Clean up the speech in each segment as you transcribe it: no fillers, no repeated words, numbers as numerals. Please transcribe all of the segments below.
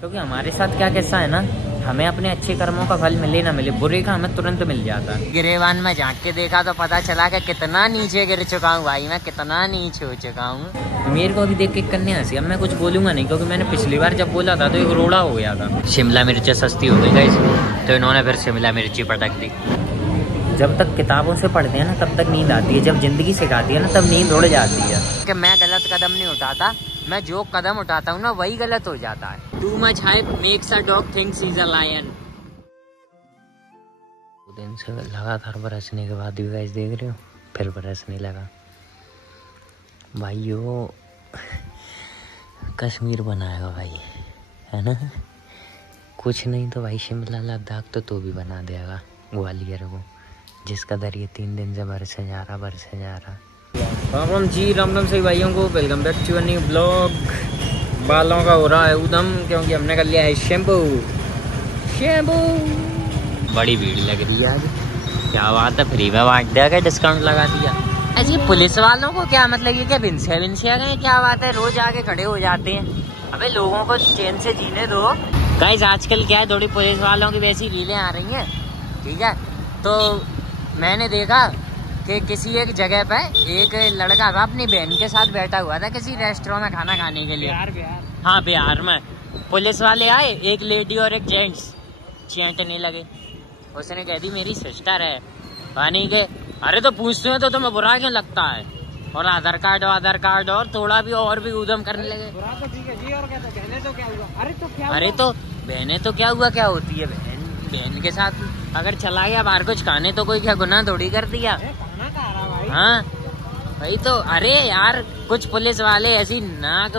क्योंकि हमारे साथ क्या किस्सा है ना, हमें अपने अच्छे कर्मों का फल मिले ना मिले, बुरे का हमें तुरंत मिल जाता है। गिरेवान में झांक के देखा तो पता चला कि कितना नीचे गिर चुका हूँ भाई, मैं कितना नीचे हो चुका हूँ। मेरे को अभी देख के करने हंसी। अब मैं कुछ बोलूंगा नहीं, क्योंकि मैंने पिछली बार जब बोला था तो एक रोड़ा हो गया था। शिमला मिर्चें सस्ती हो गई गाइस, तो इन्होंने फिर शिमला मिर्ची पटक दी। जब तक किताबों से पढ़ते हैं ना तब तक नींद आती है, जब जिंदगी सिखाती है ना तब नींद उड़ जाती है। कि मैं गलत कदम नहीं उठाता, मैं जो कदम उठाता हूँ ना वही गलत हो जाता है। Too much hype makes a dog thinks he is a lion. दिन से लगातार बरसने के बाद भी गाइस देख रहे हो फिर बरसने लगा भाई। वो कश्मीर बनाएगा भाई, है ना। कुछ नहीं तो भाई शिमला लद्दाख तो भी बना देगा ग्वालियर को, जिस कदर ये 3 दिन से बरसे जा रहा। राम राम जी, राम राम सभी भाइयों को, welcome back to a new blog. बालों का हो रहा है उदम, क्योंकि हमने कर लिया है शैम्पू। बड़ी भीड़ लग रही है आज, क्या बात है, फ्री में बांट दिया, क्या डिस्काउंट लगा दिया। ऐसे पुलिस वालों को क्या मतलब, ये क्या भिनसिया गए, क्या बात है, रोज आके खड़े हो जाते हैं। अबे लोगों को चैन से जीने दो गाइस। आजकल क्या है, थोड़ी पुलिस वालों की वैसी रीलें आ रही हैं, ठीक है। तो मैंने देखा कि किसी एक जगह पे एक लड़का था अपनी बहन के साथ बैठा हुआ था किसी रेस्टोरेंट में खाना खाने के लिए। बिहार। हाँ बिहार में। पुलिस वाले आए, एक लेडी और एक जेंट्स चेंटने लगे। उसने कह दी मेरी सिस्टर है, पानी के। अरे तो पूछते हैं तो तुम्हें बुरा क्यों लगता है, और आधार कार्ड और थोड़ा भी और भी उधम करने लगे। बुरा तो ठीक है जी, और कहते बहने तो क्या हुआ, अरे तो बहने तो क्या हुआ, क्या होती है बहन के साथ अगर चला गया बाहर कुछ खाने तो कोई क्या गुनाह थोड़ी कर दिया। हाँ भाई, तो अरे यार कुछ पुलिस वाले ऐसी नाक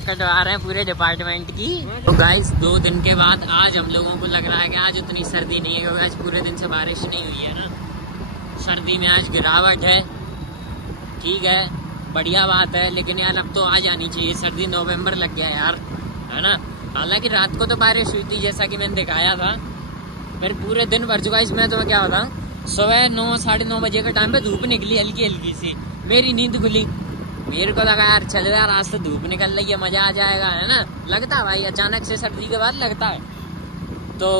कटवा रहे हैं पूरे डिपार्टमेंट की। तो गाइस 2 दिन के बाद आज हम लोगों को लग रहा है कि आज उतनी सर्दी नहीं है, क्योंकि आज पूरे दिन से बारिश नहीं हुई है ना। सर्दी में आज गिरावट है, ठीक है, बढ़िया बात है। लेकिन यार अब तो आ जानी चाहिए सर्दी, नवंबर लग गया यार, है ना। हालांकि रात को तो बारिश हुई थी जैसा कि मैंने दिखाया था, फिर पूरे दिन भर चुका। इसमें तो मैं क्या होता, सुबह 9 साढ़े 9 बजे के टाइम पे धूप निकली हल्की हल्की सी, मेरी नींद खुली। मेरे को लगा यार चलो यार आज तो धूप निकल रही है, मजा आ जाएगा, है ना। लगता है भाई अचानक से सर्दी के बाद लगता है। तो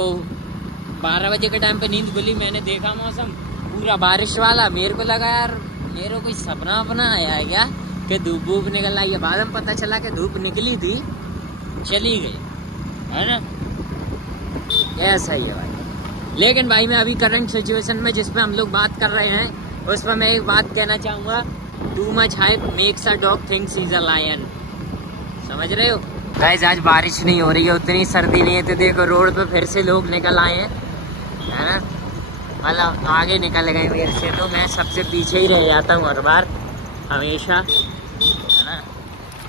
12 बजे के टाइम पे नींद खुली, मैंने देखा मौसम पूरा बारिश वाला। मेरे को लगा यार मेरे कोई सपना अपना आया है क्या कि धूप निकल रही है। बाद में पता चला कि धूप निकली थी, चली गई, है ना। ऐसा ही है भाई। लेकिन भाई मैं अभी करंट सिचुएशन में जिस पे हम लोग बात कर रहे हैं उस पर मैं एक बात कहना चाहूँगा, too much hype makes a dog thinks he is a lion. समझ रहे हो गाइस, आज बारिश नहीं हो रही है, उतनी सर्दी नहीं है, तो देखो रोड पे फिर से लोग निकल आए हैं, है ना। मतलब आगे निकल गए मेरे से, तो मैं सबसे पीछे ही रह जाता हूँ हर बार हमेशा, है ना।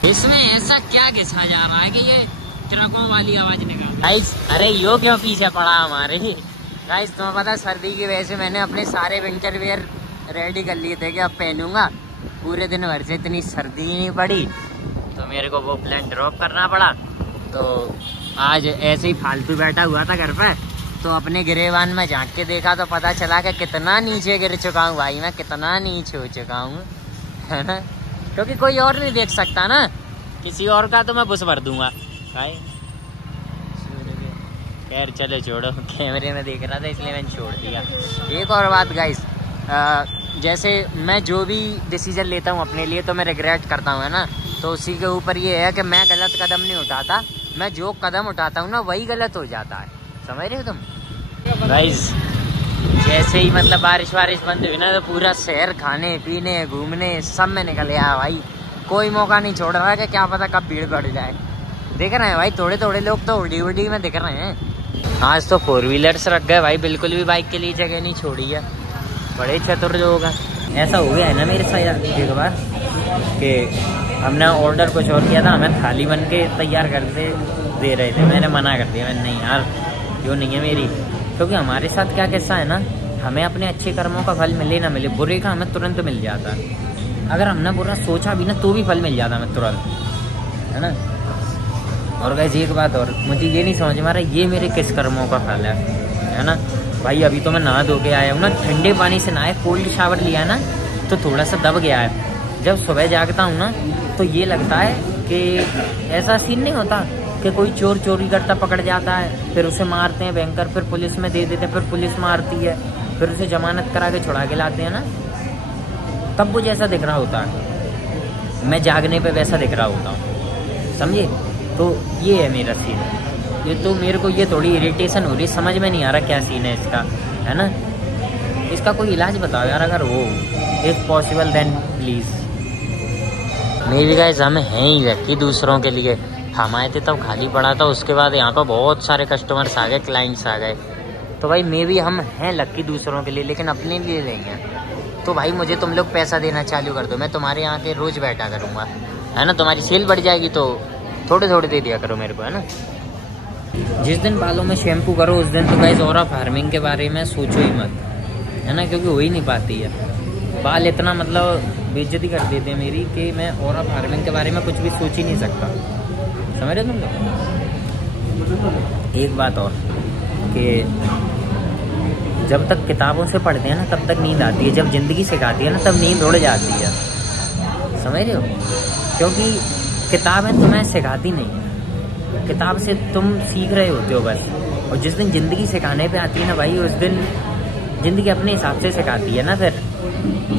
इसमें ऐसा क्या घिसा जा रहा है कि ये ट्रकों वाली आवाज निकाल। गाइस अरे यो क्यों पीछे पड़ा हमारे। गाइस तुम्हें पता सर्दी की वजह से मैंने अपने सारे विंटर वेयर रेडी कर लिए थे कि अब पहनूंगा। पूरे दिन भर से इतनी सर्दी ही नहीं पड़ी, तो मेरे को वो प्लान ड्रॉप करना पड़ा। तो आज ऐसे ही फालतू बैठा हुआ था घर पे, तो अपने गिरेवान में झांक के देखा तो पता चला कि कितना नीचे गिर चुका हूँ भाई, मैं कितना नीचे हो चुका हूँ, है ना। क्योंकि कोई और नहीं देख सकता ना, किसी और का तो मैं बुस भर दूंगा भाई। खैर चलो छोड़ो, कैमरे में देख रहा था इसलिए मैंने छोड़ दिया। एक और बात गाइस, जैसे मैं जो भी डिसीजन लेता हूँ अपने लिए तो मैं रिग्रेट करता हूँ, है ना। तो उसी के ऊपर ये है कि मैं गलत कदम नहीं उठाता, मैं जो कदम उठाता हूँ ना वही गलत हो जाता है। समझ रहे हो तुम गाइस। जैसे ही मतलब बारिश बंद हुई ना, तो पूरा शहर खाने पीने घूमने सब में निकल गया भाई। कोई मौका नहीं छोड़ रहा है कि क्या पता कब भीड़ बढ़ जाए। देख रहे हैं भाई, थोड़े लोग तो उड़ी में दिख रहे हैं। आज तो 4 व्हीलर्स रख गए भाई, बिल्कुल भी बाइक के लिए जगह नहीं छोड़ी है। बड़े चतुर जो होगा। ऐसा हो गया है ना मेरे साथ एक बार कि हमने ऑर्डर कुछ और किया था, हमें थाली बन के तैयार करके दे रहे थे, मैंने मना कर दिया। मैंने नहीं यार जो नहीं है मेरी। क्योंकि हमारे साथ क्या किस्सा है ना, हमें अपने अच्छे कर्मों का फल मिले ना मिले, बुरे का हमें तुरंत मिल जाता है। अगर हमने बुरा सोचा भी ना तो भी फल मिल जाता हमें तुरंत, है ना। और गाइस एक बात और, मुझे ये नहीं समझ में आ रहा ये मेरे किस कर्मों का फल है ना भाई। अभी तो मैं नहा धो के आया हूँ ना, ठंडे पानी से नहाए, कोल्ड शावर लिया ना तो थोड़ा सा दब गया है। जब सुबह जागता हूँ ना तो ये लगता है कि ऐसा सीन नहीं होता कि कोई चोर चोरी करता पकड़ जाता है, फिर उसे मारते हैं बैंकर, फिर पुलिस में दे देते हैं, फिर पुलिस मारती है, फिर उसे जमानत करा के छुड़ा के लाते हैं ना, तब वो जैसा दिख रहा होता है, मैं जागने पे वैसा दिख रहा होता हूँ, समझे। तो ये है मेरा सीन। ये तो मेरे को ये थोड़ी इरिटेशन हो रही है, समझ में नहीं आ रहा क्या सीन है इसका, है ना। इसका कोई इलाज बताओ यार, अगर हो इफ़ पॉसिबल देन प्लीज़। मेरी गाइस हम हैं ही लकी दूसरों के लिए। हम आए थे तब खाली पड़ा था, उसके बाद यहाँ पर बहुत सारे कस्टमर्स आ गए, क्लाइंट्स आ गए। तो भाई मे भी हम हैं लकी दूसरों के लिए, लेकिन अपने लिए नहीं है। तो भाई मुझे तुम लोग पैसा देना चालू कर दो, मैं तुम्हारे यहाँ के रोज़ बैठा करूँगा, है ना। तुम्हारी सेल बढ़ जाएगी तो थोड़े थोड़े दे दिया करो मेरे को, है ना। जिस दिन बालों में शैम्पू करो उस दिन तो गाइस ऑरा फार्मिंग के बारे में सोचो ही मत, है ना, क्योंकि हो ही नहीं पाती है। बाल इतना मतलब बेइज्जती कर देते हैं मेरी कि मैं ऑरा फार्मिंग के बारे में कुछ भी सोच ही नहीं सकता, समझ रहे तुम लोग। एक बात और कि जब तक किताबों से पढ़ते हैं ना तब तक नींद आती है, जब ज़िंदगी सिखाती है ना तब नींद उड़ जाती है, समझ रहे हो। क्योंकि किताबें तुम्हें सिखाती नहीं, किताब से तुम सीख रहे होते हो बस। और जिस दिन ज़िंदगी सिखाने पे आती है ना भाई, उस दिन ज़िंदगी अपने हिसाब से सिखाती है ना। फिर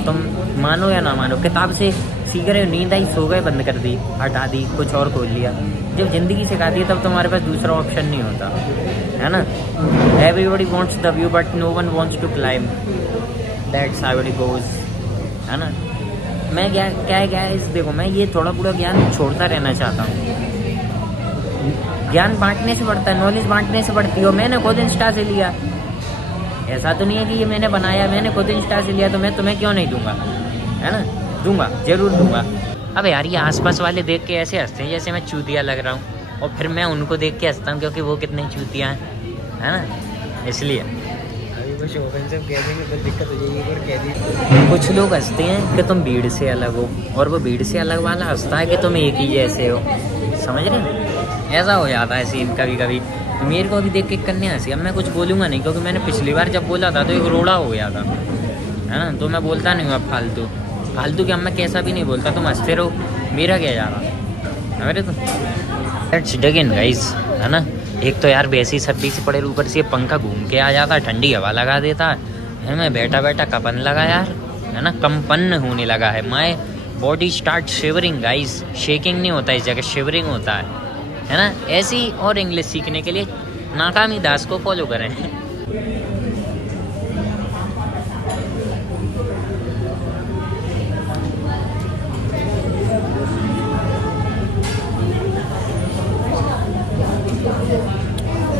तुम मानो या ना मानो, किताब से सीख रहे हो, नींद आई, सो गए, बंद कर दी, हटा दी, कुछ और खोल लिया। जब ज़िंदगी सिखाती है तब तुम्हारे पास दूसरा ऑप्शन नहीं होता, है ना। Everybody wants the view but no one wants to climb, that's how it goes, है ना। मैं क्या है इस देखो, मैं ये थोड़ा पूरा ज्ञान छोड़ता रहना चाहता हूँ। ज्ञान बांटने से बढ़ता है, नॉलेज बांटने से बढ़ती है। मैंने खुद इंस्टा से लिया, ऐसा तो नहीं है कि ये मैंने बनाया, मैंने खुद इंस्टा से लिया, तो मैं तुम्हें क्यों नहीं दूंगा, है ना। दूंगा, जरूर दूंगा। अब यार ये आसपास वाले देख के ऐसे हंसते हैं जैसे मैं चूतिया लग रहा हूँ, और फिर मैं उनको देख के हंसता हूँ क्योंकि वो कितने चूतिया हैं, है ना, इसलिए। कुछ ऑफेंसिव कह देंगे तो दिक्कत हो जाएगी, और कह दी। कुछ लोग हंसते हैं कि तुम भीड़ से अलग हो, और वो भीड़ से अलग वाला हंसता है कि तुम एक ही जैसे हो, समझ रहे हो। ऐसा हो जाता है सीन कभी कभी। मेरे को अभी देख के करने हंसी। अब मैं कुछ बोलूँगा नहीं क्योंकि मैंने पिछली बार जब बोला था तो एक रोड़ा हो गया था, है ना। तो मैं बोलता नहीं हूँ अब फालतू कि अब मैं कैसा भी नहीं बोलता, तुम हंसते रहो, मेरा क्या जा रहा। अरे तो लेट्स डिग इन गाइस, है ना। एक तो यार वैसी सर्दी से पड़े, ऊपर से पंखा घूम के आ जाता है, ठंडी हवा लगा देता है। मैं बैठा बैठा कपन लगा यार, है ना, कंपन होने लगा है। My body start shivering guys, shaking नहीं होता इस जगह, शिवरिंग होता है ना। ऐसी और इंग्लिश सीखने के लिए नाकामी दास को फॉलो करें।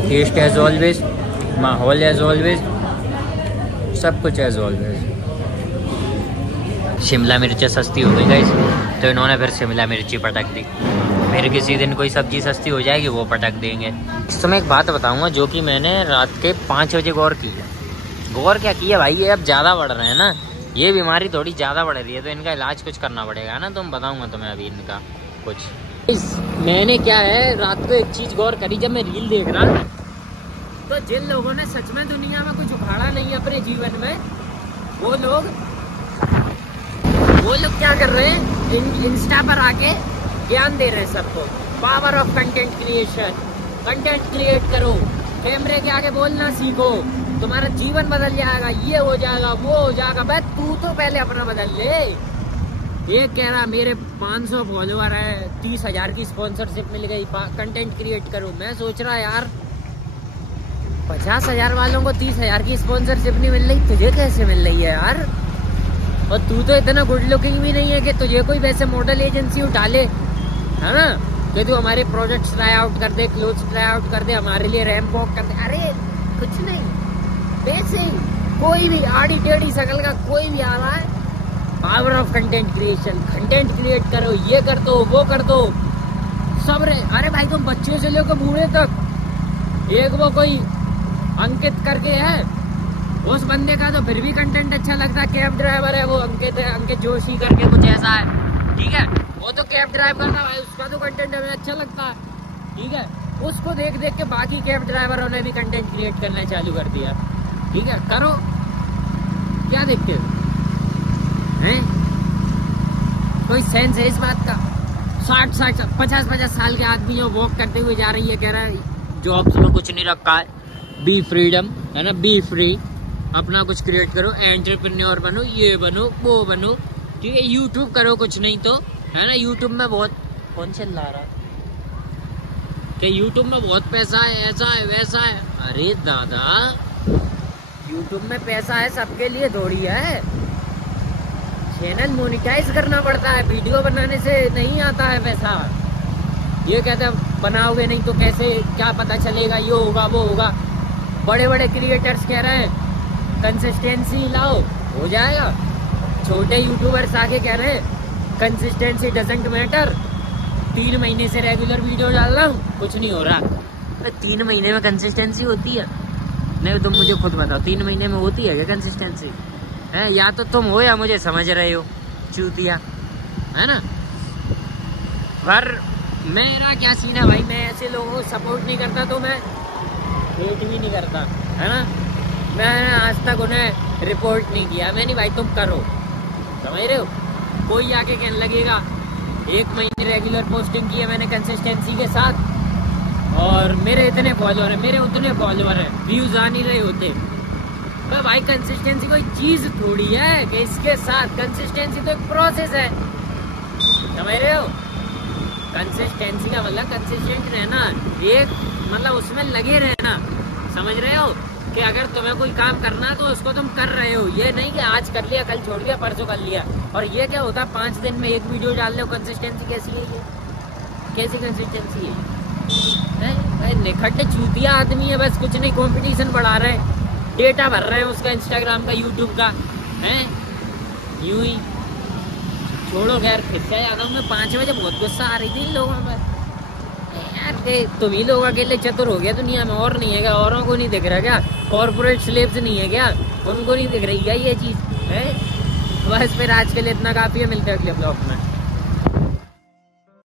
टेस्ट एज ऑलवेज, माहौल एज ऑलवेज, सब कुछ एज ऑलवेज। शिमला मिर्च सस्ती हो गई गाइस, तो इन्होंने फिर शिमला मिर्ची पटक दी। फिर किसी दिन कोई सब्जी सस्ती हो जाएगी वो पटक देंगे। इस समय एक बात बताऊंगा जो कि मैंने रात के 5 बजे गौर की है। गौर क्या की है भाई, ये अब ज़्यादा बढ़ रहे हैं ना, ये बीमारी थोड़ी ज़्यादा बढ़ रही है, तो इनका इलाज कुछ करना पड़ेगा ना। तो मैं बताऊंगा तुम्हें अभी इनका कुछ। मैंने क्या है रात को एक चीज़ गौर करी, जब मैं रील देख रहा तो जिन लोगों ने सच में दुनिया में कुछ उखाड़ा नहीं है अपने जीवन में, वो लोग क्या कर रहे हैं, इंस्टा पर आके ज्ञान दे रहे हैं सबको। Power of content creation, content create करो, कैमरे के आगे बोलना सीखो, तुम्हारा जीवन बदल जाएगा, ये हो जाएगा, वो हो जाएगा। भाई तू तो पहले अपना बदल ले। ये कह रहा मेरे 500 फॉलोअर है, 30,000 की स्पॉन्सरशिप मिल गई, कंटेंट क्रिएट करो। मैं सोच रहा यार 50,000 वालों को 30,000 की स्पॉन्सरशिप नहीं मिल रही, तुझे कैसे मिल रही है यार। और तू तो इतना गुड लुकिंग भी नहीं है कि तुझे कोई वैसे मॉडल एजेंसी उठा ले, है ना, कि तू हमारे प्रोजेक्ट्स ट्राई आउट कर दे, क्लोथ्स ट्राई आउट कर दे, हमारे लिए रैंप वॉक कर दे। अरे कुछ नहीं, वैसे कोई भी आड़ी टेढ़ी शकल का कोई भी आ रहा है, power of content creation, content create करो, ये कर दो, वो कर दो, सब रे। अरे भाई तुम बच्चे से लेकर बूढ़े तक, एक वो कोई अंकित करके है, उस बंदे का तो फिर भी कंटेंट अच्छा लगता है, कैब ड्राइवर है वो, अंकित जोशी करके कुछ ऐसा है, ठीक है, वो तो कैब ड्राइव करता भाई, उसका तो कंटेंट हमें अच्छा लगता है, ठीक है। उसको देख देख के बाकी कैब ड्राइवरों ने भी कंटेंट क्रिएट करना चालू कर दिया, ठीक है, करो, क्या देखते हो हैं, कोई सेंस है इस बात का। 60 50 साल के आदमी जो वॉक करते हुए जा रही है, कह रहा है जॉब्स में कुछ नहीं रखा है, बी फ्रीडम है ना, बी फ्री, अपना कुछ क्रिएट करो, एंटरप्रेन्योर बनो, ये बनो वो बनो, ठीक है, यूट्यूब करो, कुछ नहीं तो है ना। यूट्यूब में बहुत कौन चल रहा कि यूट्यूब में बहुत पैसा है, ऐसा है वैसा है। अरे दादा, यूट्यूब में पैसा है सबके लिए थोड़ी है, चैनल मोनिटाइज करना पड़ता है, वीडियो बनाने से नहीं आता है पैसा। ये कहते हैं बनाओगे नहीं तो कैसे, क्या पता चलेगा, ये होगा वो होगा। बड़े बड़े क्रिएटर्स कह रहे हैं कंसिस्टेंसी लाओ, हो जाएगा। छोटे यूट्यूबर्स आगे कह रहे हैं कंसिस्टेंसी डजंट मैटर, 3 महीने से रेगुलर वीडियो डाल रहा हूँ, कुछ नहीं हो रहा। तो 3 महीने में कंसिस्टेंसी होती है? नहीं, तुम मुझे खुद बताओ, 3 महीने में होती है क्या कंसिस्टेंसी? है या तो तुम हो या मुझे समझ रहे हो, चूतिया, है ना। पर मेरा क्या सीन है भाई, मैं ऐसे लोगों को सपोर्ट नहीं करता तो मैं हेट भी नहीं करता, है ना। मैंने आज तक उन्हें रिपोर्ट नहीं किया, मैंने भाई तुम करो, समझ रहे हो। कोई आके कहने लगेगा 1 महीने रेगुलर पोस्टिंग की है मैंने कंसिस्टेंसी के साथ, और मेरे इतने फॉलोअर है, मेरे उतने फॉलोअर है, व्यूज आ नहीं रहे होते। तो भाई कंसिस्टेंसी कोई चीज थोड़ी है कि इसके साथ, कंसिस्टेंसी तो एक प्रोसेस है, समझ रहे हो। कंसिस्टेंसी का मतलब कंसिस्टेंट रहना, एक मतलब उसमें लगे रहना, समझ रहे हो। कि अगर तुम्हें कोई काम करना तो उसको तुम कर रहे हो, ये नहीं कि आज कर लिया कल छोड़ दिया परसों कर लिया। और ये क्या होता है 5 दिन में 1 वीडियो डाल रहे हो, कंसिस्टेंसी कैसी है ये, कैसी कंसिस्टेंसी है? भाई निखट्टे चूतिया आदमी है, बस कुछ नहीं, कंपटीशन बढ़ा रहे हैं, डेटा भर रहे हैं उसका, इंस्टाग्राम का, यूट्यूब का, है यूं ही। छोड़ो खैर, फिर से याद हूँ मैं 5 बजे बहुत गुस्सा आ रही थी इन लोगों पर यार, तुम ही लोग अकेले चतुर हो गया दुनिया में, और नहीं है क्या? औरों को नहीं दिख रहा क्या? कॉर्पोरेट स्लेव्स नहीं है क्या? उनको नहीं दिख रही क्या ये चीज है? बस फिर आज के लिए इतना काफी है, मिलते हैं अगले ब्लॉग में।